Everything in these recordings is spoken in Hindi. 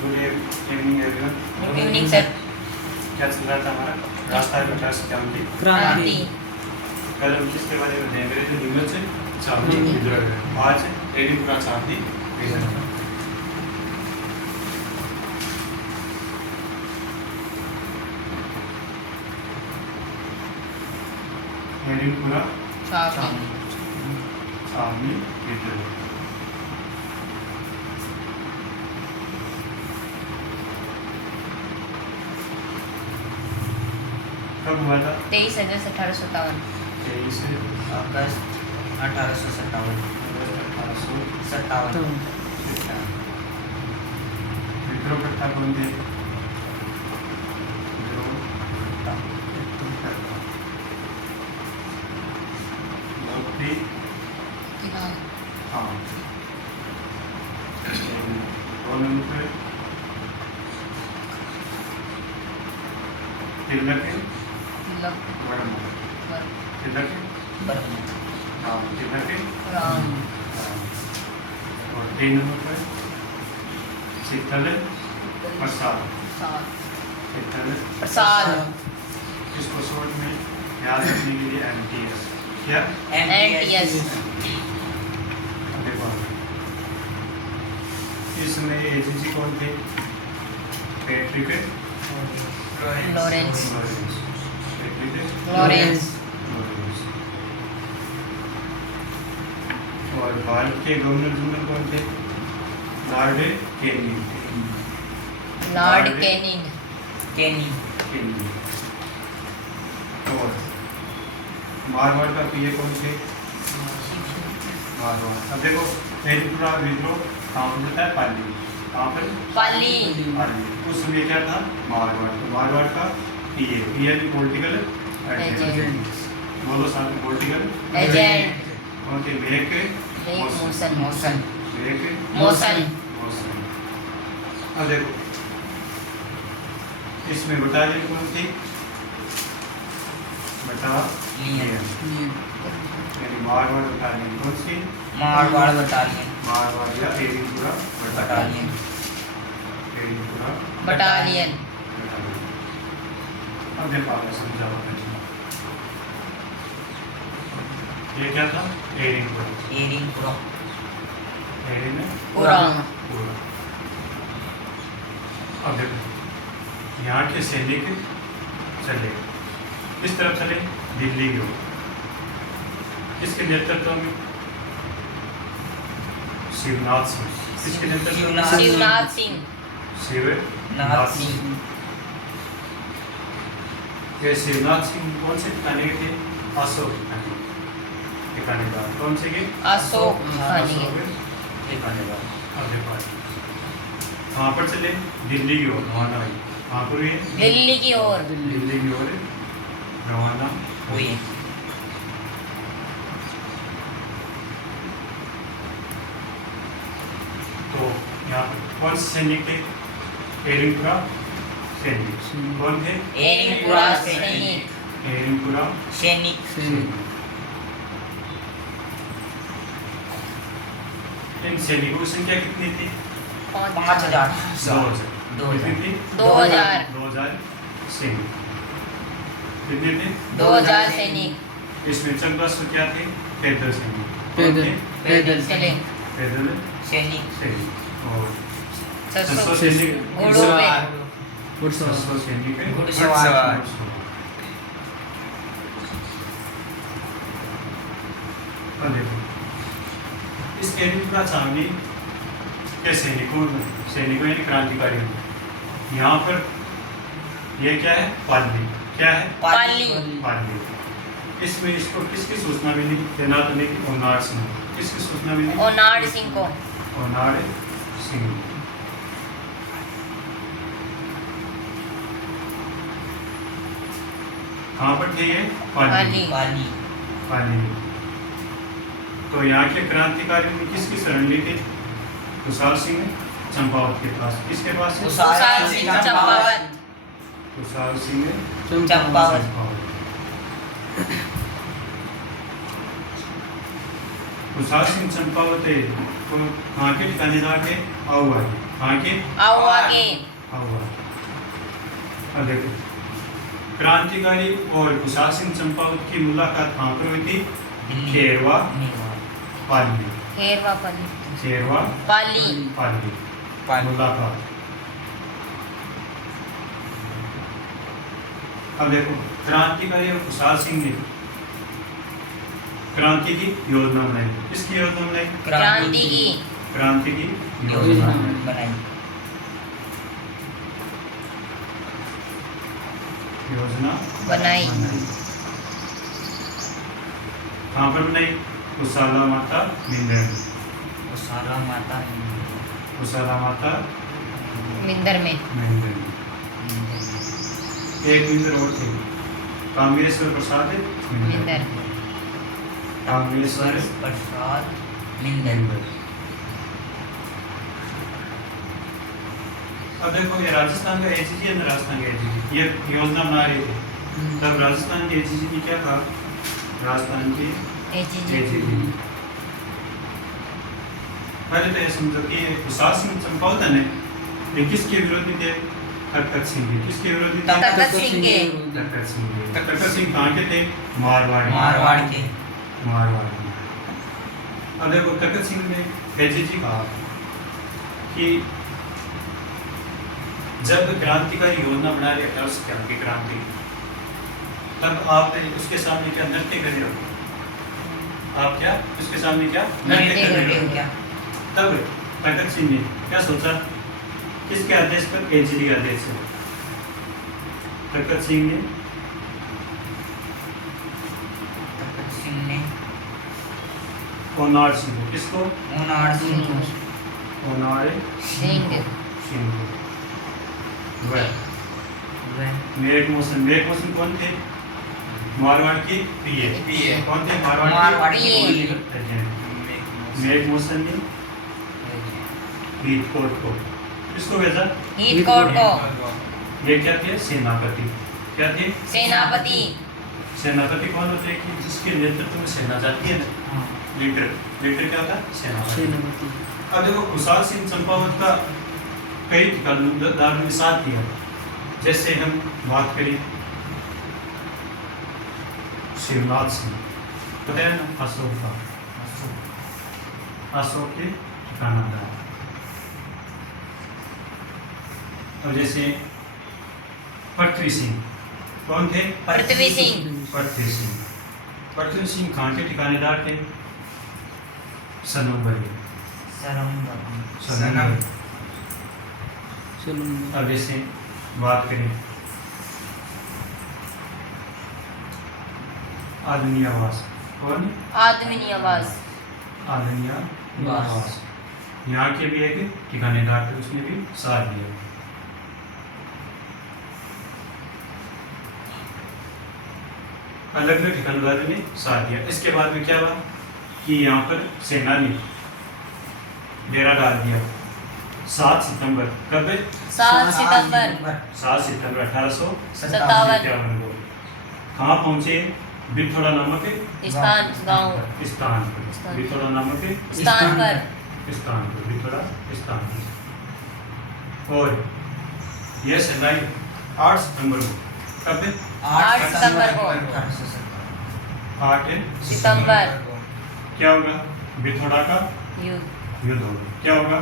Good evening everyone. Good evening sir. क्या चल रहा था हमारा रास्ता विकास क्रांति। क्रांति। कल हम किसके बारे में देख रहे थे? निमच चांदी विद्रोह। आज एडिपुरा चांदी विद्रोह। एडिपुरा चांदी विद्रोह कब हुआ था? 23 अगस्त 1857। 23 अगस्त 1857। विद्रोहकर्ता कौन थे? द्रौपदी। हाँ। कौन उनके? तिलक। तिलक। हाँ तिलक। और 3 नंबर पर शीतल प्रसाद। शीतल प्रसाद। इसको शॉर्ट में याद रखने के लिए MTS। क्या? MTS। देखो इसमें एजेंसी कौन थे? Patrick Lawrence. Patrick Lawrence. और भारत के गवर्नर जनरल कौन थे? Lord Canning. Lord Canning. और मारवाड़ का पीए कौन थे? मारवाड़। अब देखो एडिपुरा विद्रोह कहाँ पर होता है? पाली। कहाँ पर? पाली। पाली। उस समय क्या था? मारवाड़। तो मारवाड़ का पीए भी पॉलिटिकल एजेंट। बोलो साथ में पॉलिटिकल एजेंट। कौन थे? Lake motion. Lake motion. अब देखो इसमें बटालियन कौन थी? बटालियन यानी मारवाड़ बटालियन कौन सी? मारवाड़ बटालियन। मारवाड़ या एडिपुरा बटालियन। एडिपुरा बटालियन। अब देखो आपने समझा होगा। ये क्या था? एडिपुरा। एडिपुरा। पूरा। अब देखो यहाँ के सैनिक चले किस तरफ चले? दिल्ली की ओर। किसके नेतृत्व में? शिवनाथ सिंह। किसके नेतृत्व में? शिवनाथ सिंह। शिवनाथ सिंह। ये शिवनाथ सिंह कौन से ठिकाने के थे? अशोक ठिकानेदार। कौन से के? अशोक ठिकानेदार। अब देखो कहाँ पर चले? दिल्ली की ओर रवाना हुई। कहाँ पर हुई? दिल्ली की ओर। दिल्ली की ओर रवाना हुई। तो यहाँ पर कौन से सैनिक थे? एडिपुरा सैनिक। कौन थे? एडिपुरा सैनिक। एडिपुरा सैनिक। इन सैनिकों की संख्या कितनी थी? 5000। 2000। कितनी थी? 2000। 2000 सैनिक। कितने थे? 2000 सैनिक। इसमें चंद्रशेखर क्या थे? पैदल सैनिक। पैदल चले। पैदल सैनिक। सैनिक। और 600 सैनिक घोड़ों पे। 600 सैनिक घुड़सवार। अब देखो इस एडिपुरा चांदी के सैनिकों यानी क्रांतिकारियों यहाँ पर ये क्या है? पाली। क्या है? पाली। पाली। इसमें इसको किसकी सूचना मिली? तेनाली की ओनार सिंह। किसकी सूचना मिली? ओनाड सिंह को। ओनार सिंह। कहाँ पर थे ये? पाली। पाली। तो यहाँ के क्रांतिकारियों ने किसकी शरण ली थी? खुशाल सिंह चंपावत के पास। किसके पास? खुशाल सिंह चंपावत। खुशाल सिंह चंपावत। खुशाल सिंह चंपावत तो कहाँ के ठिकानेदार थे? आउवाली। आगे आओ आगे हुआ। अब देखो क्रांतिकारी और कुशाल सिंह चंपावत की मुलाकात कहाँ पर हुई थी? खेरवा पाली। खेरवा पाली खेरवा पाली पाली मुलाकात। अब देखो क्रांतिकारी और कुशाल सिंह ने क्रांति की योजना बनाई। किसकी योजना बनाई? क्रांति की क्रांति की योजना बनाई। बनाई। योजना बनाई। कहाँ पर बनाई? कुशाला माता मिंदर में। कुशाला माता कुशाला माता मिंदर में मिंदर में। एक मिंदर और थे, कामेश्वर प्रसाद मिंदर कामेश्वर प्रसाद मिंदर। अब देखो ये राजस्थान का एजीजी है ना, राजस्थान का एजीजी ये योजना बना रहे थे। तब राजस्थान के एजीजी ने क्या कहा? राजस्थान की एजीजी पहले तो ये समझो कि कुशाल सिंह चंपावत ने ये किसके विरोधी थे? तखत सिंह के। किसके विरोधी थे? तखत सिंह के तखत सिंह के। तखत सिंह कहाँ के थे? मारवाड़ के। मारवाड़। अब देखो तखत सिंह ने एजीजी कहा कि जब क्रांतिकारी योजना बना रहे 1811 की क्रांति, तब आप उसके सामने क्या नृत्य कर रहे हो? आप क्या उसके सामने क्या नृत्य कर रहे हो? क्या? तब तखत सिंह ने क्या सोचा? किसके आदेश पर? एजीजी के आदेश से तखत सिंह ने ओनार सिंह को। किसको? ओनार सिंह ओनार सिंह सिंह को। मेरठ मोहसिन कौन थे? मारवाड़ की पीए। कौन थे? मारवाड़ की पीए। मेरठ मोहसिन ने फरीदकोट को किसको भेजा? फरीदकोट को। ये क्या थे? सेनापति। क्या थे? सेनापति। सेनापति कौन होते हैं? कि जिसके नेतृत्व में सेना जाती है ना, लीडर। लीडर क्या होता है? सेनापति। अब देखो कुशाल सिंह चंपावत का कई ठिकानों ने साथ दिया। जैसे हम बात करें शिवनाथ सिंह, पता है ना, अशोक का, अशोक के ठिकानादार। और जैसे पृथ्वी सिंह, कौन थे? पृथ्वी सिंह। पृथ्वी सिंह। पृथ्वी सिंह कहाँ के ठिकानेदार थे? सनोबरी। अब जैसे बात करें आदमी आवास, कौन? आदमी आवास। आदमी आवास यहाँ के भी एक ठिकानेदार थे, उसने भी साथ दिया। अलग अलग ठिकानेदारों ने साथ दिया। इसके बाद में क्या हुआ कि यहाँ पर सेना ने डेरा डाल दिया 7 सितंबर। कब? 7 सितंबर 7 सितंबर 1857 को। कहाँ पहुँचे? बिथोड़ा नामक स्थान गांव स्थान पर। बिथोड़ा नामक स्थान पर बिथोड़ा स्थान पर। और यह सगाई 8 सितंबर को। कब? 8 सितंबर को। 8 सितंबर क्या होगा? बिथोड़ा का युद्ध होगा। क्या होगा?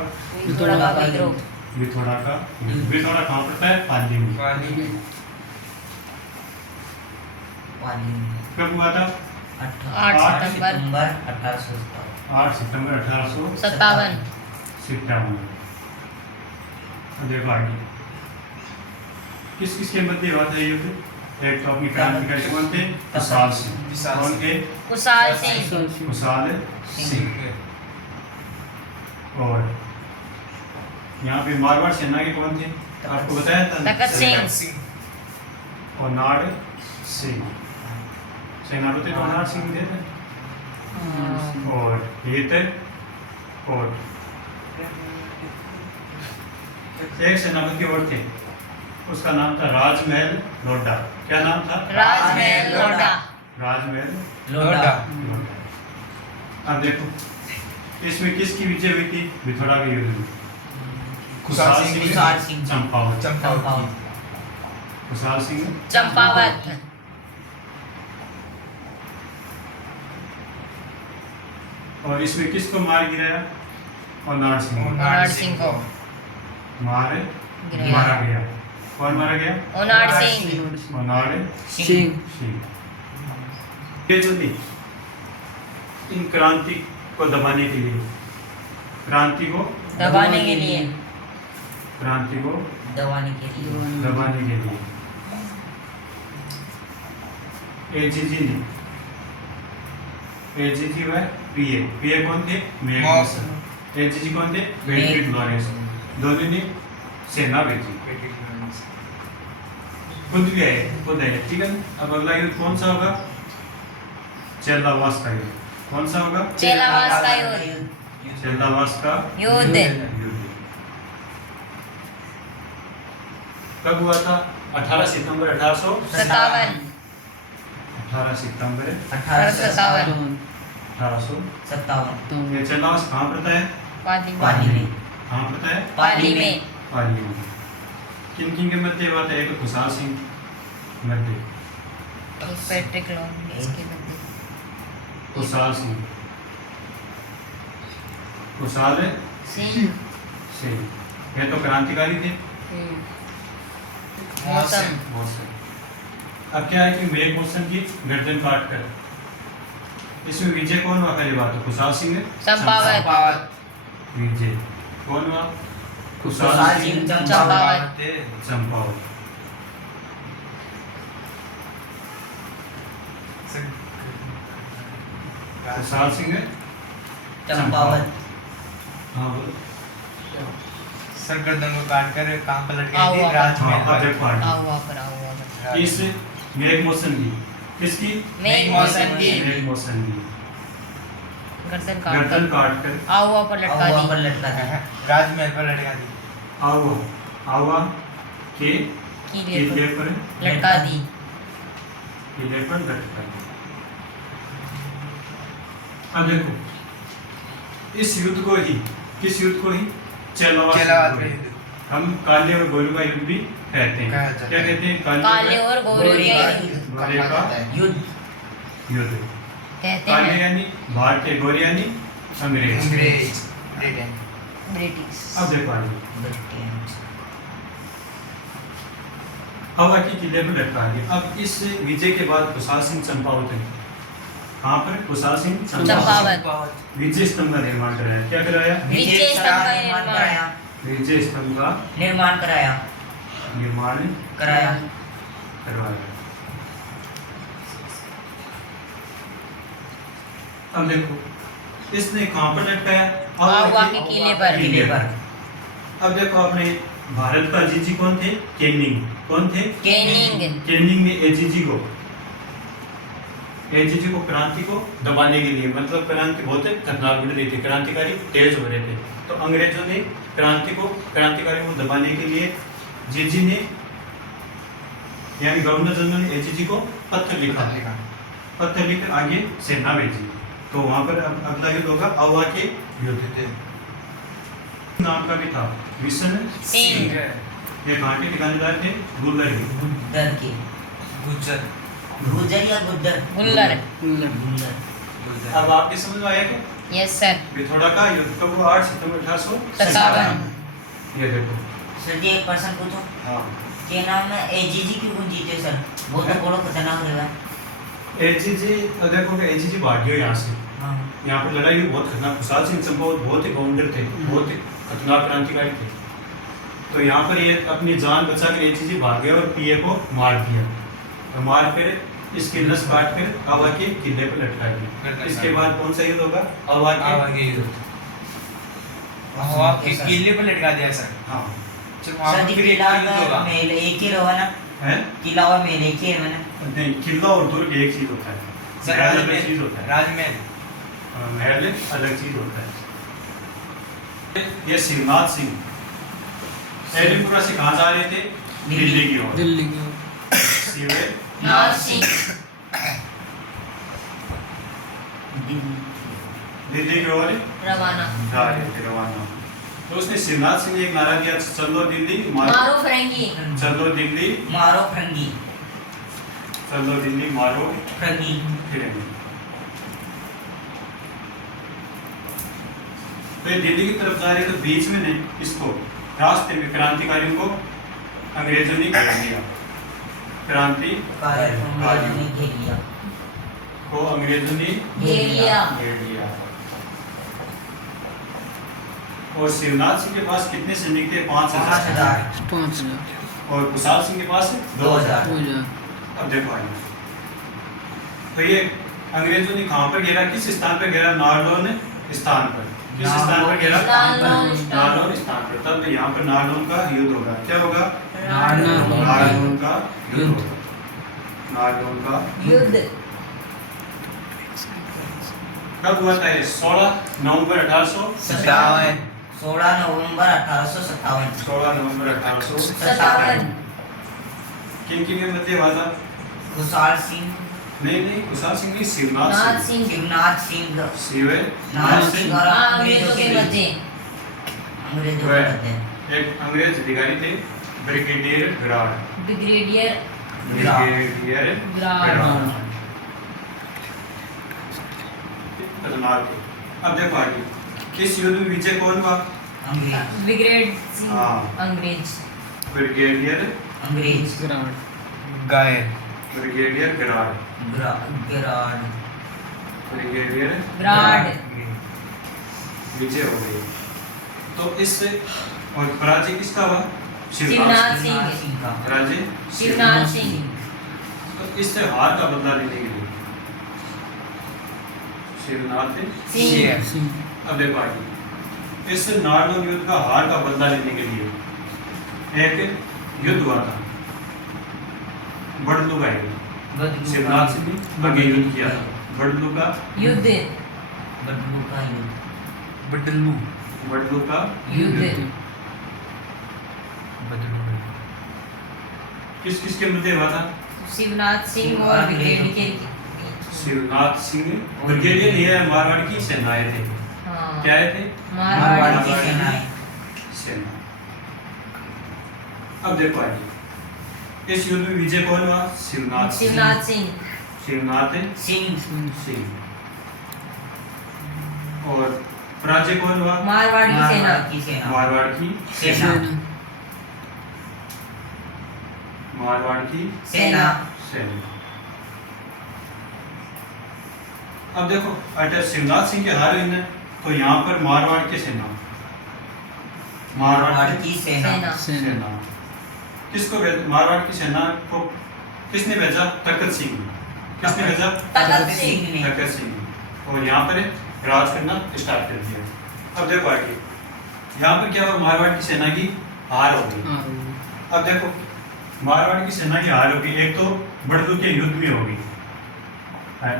बिथोड़ा का विद्रोह। बिथोड़ा का युद्ध। बिथोड़ा कहाँ पड़ता है? पाली में। कब हुआ था? 8 सितंबर 8 सितंबर 1857। 57। देखो आगे किस किसके मध्य हुआ था युद्ध? एक तो अपनी क्रांतिकारी कौन थे? कुशाल सिंह। कौन थे? कुशाल सिंह। कुशाल सिंह। और यहाँ पे मारवाड़ सेना के कौन थे? आपको बताया था? तखत सिंह। और नाड़ सिंह। सेनापति तो नाड़ सिंह थे। और ये थे कोट। एक सेनापति और थे, उसका नाम था राजमहल लोढ़ा। क्या नाम था? राजमहल लोढ़ा। राजमहल लोढ़ा। अब देखो इसमें किसकी विजय हुई थी? बिथोड़ा के युद्ध में। खुशहाल सिंह खुशहाल सिंह चंपावत। चंपावत खुशहाल सिंह चंपावत। और इसमें किसको मार गिराया? ओनाड सिंह। ओनाड सिंह को मारा गिराया। गया। कौन मारा गया? ओनाड सिंह। ओनाड सिंह सिंह। ये जो थी इन क्रांति को दबाने के लिए, क्रांति को दबाने के लिए, क्रांति को दबाने के लिए दबाने के लिए एजीजी ने, एजीजी व पीए, पीए कौन थे? मैग्नसन। एजीजी कौन थे? Frederick Lawrence. दोनों ने सेना भेजी, खुद भी आए, खुद आए, ठीक है। अब अगला युद्ध कौन सा होगा? चेलावास का युद्ध। कौन सा होगा? चेलावास का युद्ध। चेलावास का युद्ध युद्ध कब हुआ था? 18 सितंबर 57। 18 सितंबर 1857। 1857। ये चेलावास कहाँ पड़ता है? पाली पाली में कहाँ पड़ता है? पाली में। पाली में। किन किन के मध्य हुआ था? एक खुशहाल सिंह मध्य, पैट्रिक लॉरेंस के मध्य। खुशहाल सिंह, खुशहाल सिंह। सिंह, ये तो क्रांतिकारी थे। मौसम। मौसम। अब क्या है कि मेघ मौसम की गर्दन काट कर, इसमें विजय कौन हुआ? पहली बात तो खुशहाल सिंह ने चंपावत। विजय कौन हुआ? खुशहाल सिंह चंपावत। चंपावत। खुशहाल सिंह ने चंपावत हाँ बोलो। सरगर्दन को काट कर काम पलट आओ, गई थी आओ। राजमहल हाँ, पर। अजय पार्टी। आओ वहाँ पर, आओ वहाँ पर। इस मेघ मौसम की, किसकी? मेघ मौसम की मेघ मौसम की गर्दन काट गर्दन कर काट कर आओ वहाँ पर लटका वहाँ दी। पर लटका था राजमहल पर लटका दी। आवा आवा के कीले किले पर पर लटका दी। किले पर लटका दी। अब देखो इस युद्ध को ही, किस युद्ध को ही? चेलावास चेलावास युद्ध को का ही। युद्ध। हम काले और गोरे का युद्ध भी कहते हैं। कहा जाता है। क्या कहते हैं? काले और गोरे गोरे का का युद्ध गोरे का युद्ध युद्ध। कहते काले हैं। यानी भारतीय, गोरे यानी अंग्रेज। अंग्रेज ब्रिटेन। ब्रिटिश। अब देखो आगे ब्रिटेन हवा की किले पर लटका दिया। अब इस विजय के बाद खुशहाल सिंह चंपावत है। कहाँ पर? खुशहाल सिंह चंपावत। विजय स्तंभ का निर्माण कराया। क्या कराया? विजय स्तंभ का निर्माण कराया विजय स्तंभ का निर्माण कराया निर्माण कराया करवाया। अब देखो इसने कहाँ पर लटकाया? आवा के किले पर। किले पर अब देखो अपने भारत का जीजी कौन थे? केनिंग। कौन थे? केनिंग। केनिंग ने एजीजी को क्रांति को दबाने के लिए, मतलब क्रांति बहुत खतरनाक बढ़ रही थी, क्रांतिकारी तेज हो रहे थे, तो अंग्रेजों ने क्रांतिकारी को दबाने के लिए जीजी ने यानी गवर्नर जनरल ने एजीजी को पत्र लिखा। पत्र लिखकर आगे सेना भेजी। तो वहां पर अगला युद्ध होगा अवा के युद्ध। नाम का भी था विशन सिंह। ये कहाँ के ठिकानेदार थे? गुल्लर के। गुद्दर के गुज्जर। गुज्जर या गुद्दर गुल्लर। गुज्जर अब आपके समझ में आया क्या? Yes sir. पिथौरा का युद्ध कब हुआ? 8 सितंबर 1857। ये देखो। सर जी एक प्रश्न पूछो हाँ के नाम में एजीजी क्यों जीते सर वो तो बड़ा खतरनाक रहेगा एजीजी देखो कि एजीजी भाग गया यहाँ से। हाँ यहाँ पर लड़ाई हुई बहुत खतरनाक। खुशहाल सिंह चंपावत बहुत ही काउंटर थे, बहुत ही खतरनाक क्रांतिकारी थे। तो यहाँ पर ये अपनी जान बचा कर एजीजी भाग गया और पीए को मार दिया। और मार कर इसके नस काट कर अवा के किले पर लटका दिया। इसके बाद कौन सा युद्ध होगा? अवा के युद्ध। हवा के किले पर लटका दिया सर। हाँ चलो वहाँ सर पर जी फिर एक किला युद्ध होगा। का मेल एक ही रहा ना है? किला और मेल एक ही है मैंने नहीं, किला और दुर्ग एक चीज होता है, सर महल अलग चीज होता है। राजमहल। महल अलग चीज होता है। ये शिवनाथ सिंह सैलिमपुरा से कहाँ जा रहे थे? दिल्ली की ओर। दिल्ली की ओर। शिवनाथ सिंह। दिल्ली की ओर रवाना। जा रहे थे रवाना। तो उसने शिवनाथ सिंह ने एक नारा दिया, चलो दिल्ली मारो फरंगी। चलो दिल्ली मारो फरंगी। चलो दिल्ली मारो फरंगी। फिरेंगी। तो ये दिल्ली की तरफ जा रहे तो बीच में ने इसको रास्ते में क्रांतिकारियों को अंग्रेजों ने घेर लिया। अंग्रेजों ने घेर लिया। को अंग्रेजों ने घेर लिया। घेर लिया। और शिवनाथ सिंह के पास कितने सैनिक थे? 5,000। और कुशाल सिंह के पास 2,000। अब देखो आइए, तो ये अंग्रेजों ने कहाँ पर घेरा? किस स्थान पर घेरा? नारनौल स्थान पर। किस स्थान पर घेरा? नारनौल स्थान पर। तब यहाँ पर नारनौल का युद्ध होगा। क्या होगा? नारनौल का युद्ध होगा। नारनौल का युद्ध कब हुआ था? 16 नवंबर 1857। 16 नवंबर 1857। 16 नवंबर 1857। 57। किन किन के मध्य हुआ था? कुशाल सिंह। नहीं, कुशाल सिंह नहीं, शिवनाथ नाथ सिंह। सिंह। शिवनाथ सिंह। शिवनाथ सिंह और अंग्रेजों के मध्य। अंग्रेजों के मध्य। एक अंग्रेज अधिकारी थे brigadier grad. Brigadier brigadier grad. खतरनाक थे। अब देखो आगे, किस युद्ध में विजय कौन हुआ? अंग्रेज। ब्रिगेड सिंह। हाँ। अंग्रेज। ब्रिगेडियर अंग्रेज। Guy brigadier Grad. Grad. Brigadier Grad. विजय हो गई। तो इससे और पराजय किसका हुआ? शिवनाथ सिंह सिंह। का। पराजय शिवनाथ सिंह। तो इससे हार का बदला लेने के लिए शिवनाथ सिंह। अब देखो आगे, इस नारनौल युद्ध का हार का बदला लेने के लिए एक युद्ध हुआ था, बड़लू का युद्ध। शिवनाथ सिंह ने आगे युद्ध किया था, बड़लू का युद्ध। बडलू का युद्ध। बडलू बड़लू का युद्ध। किस किस के मध्य हुआ था? शिवनाथ सिंह और ब्रिगेडियर शिवनाथ सिंह ब्रिगेडियर ये मारवाड़ की सेनाएं थे। हाँ। क्या थे? मारवाड़ की सेनाएं। सेना। अब देखो आगे, इस युद्ध में विजय कौन हुआ? शिवनाथ सिंह। शिवनाथ सिंह। शिवनाथ सिंह। सिंह। और पराजय कौन हुआ? मारवाड़ की सेना। की सेना। मारवाड़ की सेना। मारवाड़ की सेना। सेना। अब देखो, अगर शिवनाथ सिंह के हार हुई ना, तो यहाँ पर मारवाड़ की सेना, मारवाड़ की सेना। सेना किसको मारवाड़ की सेना को किसने भेजा? तखत सिंह। किसने भेजा? तखत सिंह ने। तखत सिंह। और यहाँ पर राज करना स्टार्ट कर दिया। अब देखो आगे, यहाँ पर क्या हुआ? मारवाड़ की सेना की हार हो गई। अब देखो, मारवाड़ की सेना की हार होगी, एक तो बड़लू के युद्ध में होगी,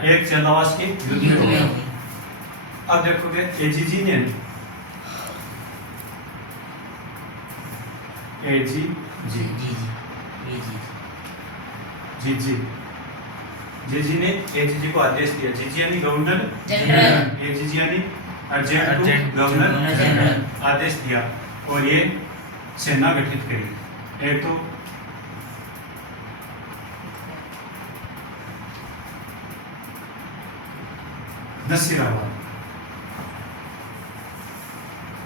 एक चंदावास के युद्ध में होगी। अब देखोगे एजीजी ने एजी जी जी ने एजीजी को आदेश दिया। जीजी यानी गवर्नर जनरल। एजीजी यानी अर्जेंट गवर्नर जनरल आदेश दिया और ये सेना गठित करी। एक तो नसीराबाद,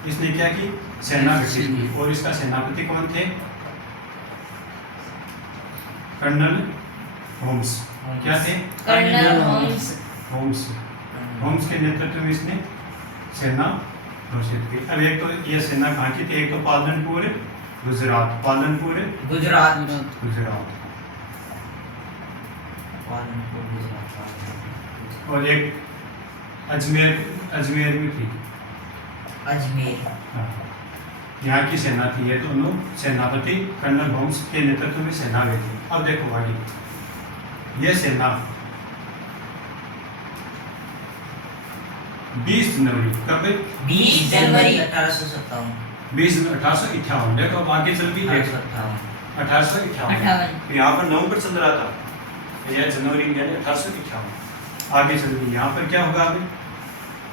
इसने क्या की? सेना गठित की। और इसका सेनापति कौन थे? Colonel Holmes. क्या थे? Colonel Holmes. होम्स। होम्स के नेतृत्व में इसने सेना घोषित की। अब एक तो ये सेना कहाँ की थी? एक तो पालनपुर गुजरात। पालनपुर गुजरात। गुजरात। पालनपुर गुजरात। और एक अजमेर में थी। अजमेर। हाँ। यहाँ की सेना थी। ये दोनों सेनापति कर्नल होम्स के नेतृत्व में सेना गई थी। अब देखो आगे, ये सेना 20 जनवरी कब? 20 जनवरी 1857। 20 1858। देखो अब आगे चल भी देखो 1858। 58। यहाँ पर नवंबर चल रहा था, यह जनवरी यानी 1858। आगे चल भी यहाँ पर क्या होगा? आगे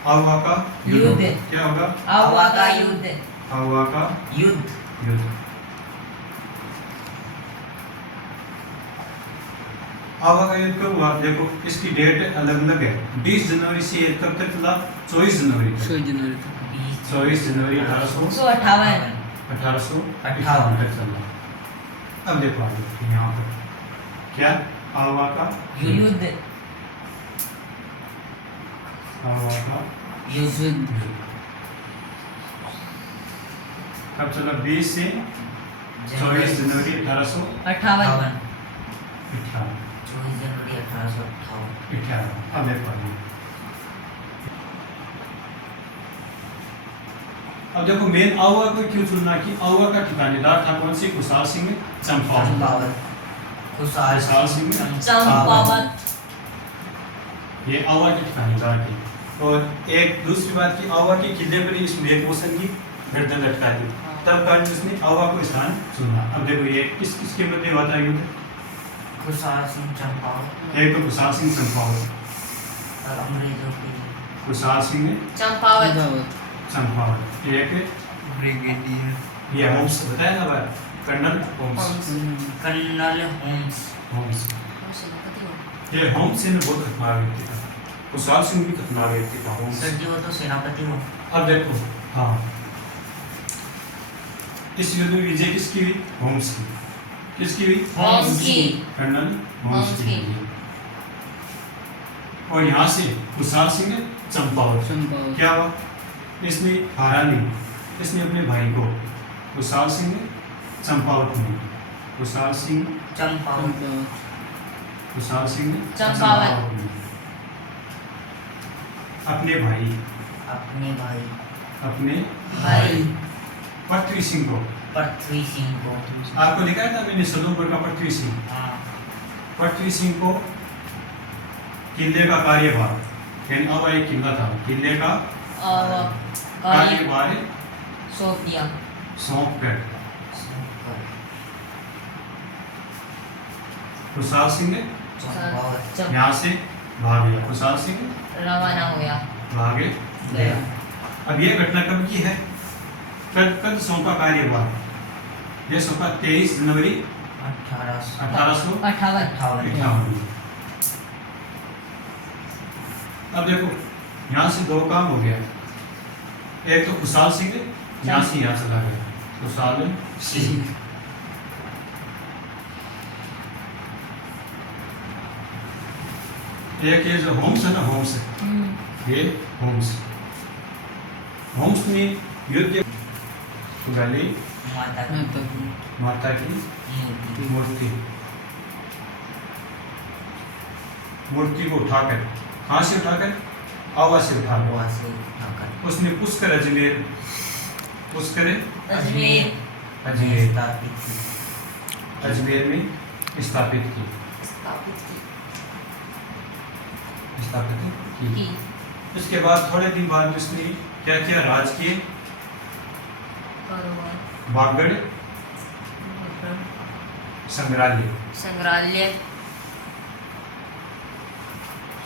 आहुआ का युद्ध। क्या होगा? आहुआ का युद्ध। हवा का युद्ध। युद्ध। हवा का युद्ध कब हुआ? देखो इसकी डेट अलग अलग है। 20 जनवरी से ये कब तक चला? 24 जनवरी तक। 24 जनवरी 158 1858 तक चला। अब देखो आगे यहाँ पर क्या? हवा का युद्ध। हवा का युद्ध। कब चला? 20 से 24 जनवरी 1858। 24 जनवरी 1858। अब देखो आगे। अब देखो मेन आवा को क्यों चुनना कि आवा का ठिकानेदार था कौन से? खुशहाल सिंह चंपावत। चंपावत। खुशहाल सिंह चंपावत। ये आवा के ठिकानेदार थे। और एक दूसरी बात की आवा के किले पर इस मेघभूषण की गर्दन लटका दी, तब कारण उसने आवा को स्थान चुना। अब देखो ये किसके मध्य हुआ था युद्ध? खुशहाल सिंह चंपावत एक तो खुशहाल सिंह चंपावत, और अंग्रेजों के खुशहाल सिंह चंपावत। चंपावत। एक ब्रिगेडियर ये होम्स बताया ना भाई, colonel Holmes. Colonel Holmes. Holmes ये होम्स ने बहुत खतरनाक व्यक्ति था। खुशहाल सिंह भी खतरनाक व्यक्ति था होम्स। सर जी वो तो सेनापति हो। अब देखो हाँ इस युद्ध में विजय किसकी हुई? होम्स की। किसकी हुई? होम्स की। कर्नल होम्स होम्स की। की। और यहाँ से खुशहाल सिंह चंपावत। क्या हुआ? इसने हारा नहीं, इसने अपने भाई को खुशहाल सिंह चंपावत में, खुशहाल सिंह चंपावत। खुशहाल सिंह चंपावत में अपने भाई अपने भाई भाई पृथ्वी सिंह को, पृथ्वी सिंह को। आपको दिखाया था मैंने सलूबर का पृथ्वी सिंह, हाँ। पृथ्वी सिंह को किले का कार्यभार, यानी अब एक किला था, किले का कार्यभार सौंप दिया। सौंप कर खुशहाल सिंह ने चंपावत यहाँ से भाग गया। खुशहाल सिंह रवाना हुआ। भागे गया। अब ये घटना कब की है? कब सौंपा कार्यभार? ये सौंपा 23 जनवरी 1858 58। में। अब देखो यहाँ से दो काम हो गया। एक तो खुशहाल सिंह यहाँ से यहाँ चला गया, खुशहाल सिंह। एक ये जो होम्स है ना, होम्स है, ये होम्स। होम्स ने युद्ध गाली माता की माता की मूर्ति। मूर्ति को उठाकर, कहाँ से उठाकर? आवा से उठाकर वहाँ से उठाकर उसने पुष्कर अजमेर, पुष्कर अजमेर अजमेर स्थापित की। अजमेर में स्थापित की। स्थापित की। उसके बाद थोड़े दिन बाद उसने क्या किया? राजकीय बागड़ संग्रहालय,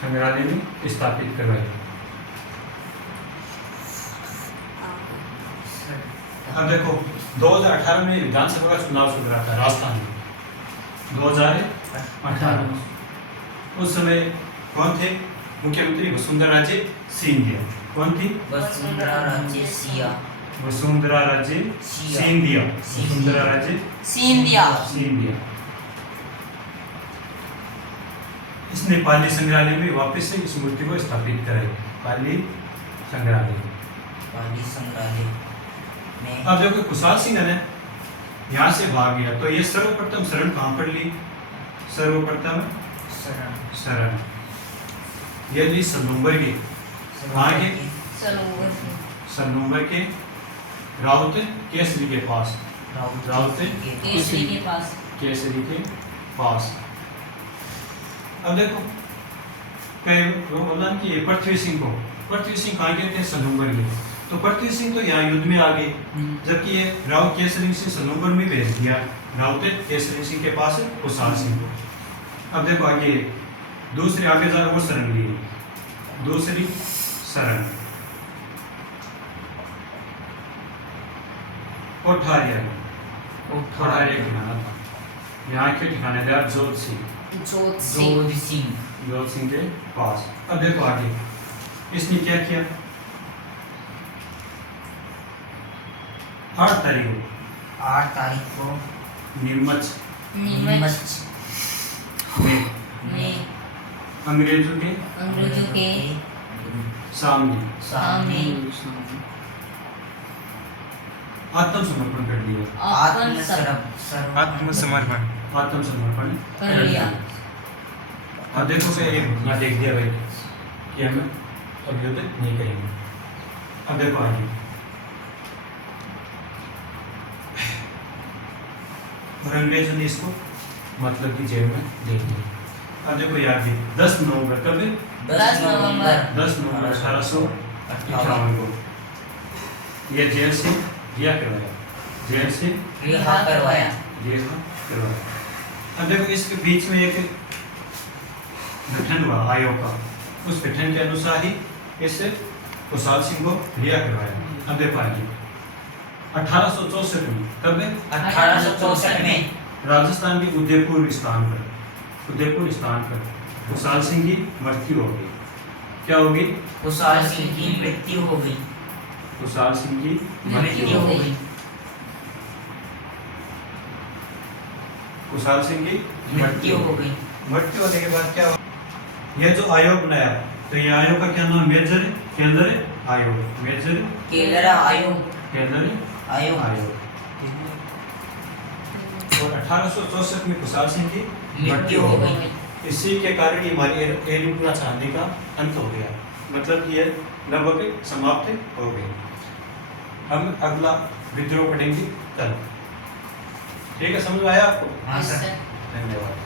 संग्रहालय में स्थापित करवाई। अब देखो 2018 में विधानसभा का चुनाव चल रहा था राजस्थान में, 2018। उस समय कौन थे मुख्यमंत्री? वसुंधरा राजे सिंधिया। कौन थी? वसुंधरा राजे सिया। वसुंधरा राजे सिंधिया। वसुंधरा राजे सिंधिया। इसने पाली संग्रहालय में वापस से इस मूर्ति को स्थापित कराई। पाली संग्रहालय। पाली संग्रहालय में। अब देखो खुशहाल सिंह ने यहाँ से भाग गया, तो ये सर्वप्रथम शरण कहाँ पर ली? सर्वप्रथम शरण ये ली सलूम्बर के, आगे सलूम्बर के राउत केसरी के पास, राउत केसरी के पास। केसरी के पास। अब देखो कई वो बोला कि ये पृथ्वी सिंह को, पृथ्वी सिंह कहाँ गए थे? सलूम्बर के। तो पृथ्वी सिंह तो यहाँ युद्ध में आ गए, जबकि ये राउत केसरी सिंह सलूम्बर में भेज दिया, राउत केसरी सिंह के पास खुशहाल सिंह को। अब देखो आगे दूसरी आगे जा वो शरण ली, दूसरी शरण कोठारिया में कोठारिया ठिकाना था। यहाँ के ठिकाने थे जोत सिंह जोत सिंह जोध सिंह के पास। अब देखो आगे इसने क्या किया। 8 तारीख को नीमच नीमच में में अंग्रेजों के सामने सामने आत्मसमर्पण कर दिया। आत्मसमर्पण आत्मसमर्पण कर लिया। अब देखो कि एक घटना देख दिया भाई कि हम अब युद्ध नहीं करेंगे। अब देखो आगे और अंग्रेजों ने इसको मतलब कि जेल में दे दिया। अब देखो याद है 10 नवंबर कब है? 10 नवंबर 10 नवंबर 1858 को यह जेल से रिहा करवाया। जेल से रिहा करवाया। अब देखो इसके बीच में एक गठन हुआ आयोग का। उस गठन के अनुसार ही इस खुशहाल सिंह को रिहा करवाया। अब देखो आगे 1864 में कब है? 1864 में राजस्थान के उदयपुर स्थान पर खुशहाल सिंह की मृत्यु हो गई। क्या हो गई? खुशहाल सिंह की मृत्यु हो गई। खुशहाल सिंह की मृत्यु हो गई। खुशहाल सिंह की मृत्यु हो गई। मृत्यु होने के बाद क्या हुआ? यह जो आयोग बनाया तो ये आयोग का क्या नाम? मेजर केंद्र आयोग। मेजर केंद्र आयोग। केंद्र आयोग। आयोग। और 1864 में खुशहाल सिंह की मृत्यु हो गई। इसी के कारण ही हमारी एलिपुरा चांदी का अंत हो गया। मतलब कि ये लगभग समाप्त हो गई। हम अगला विद्रोह पढ़ेंगे कल। ठीक है, समझ में आया आपको? हाँ सर। धन्यवाद।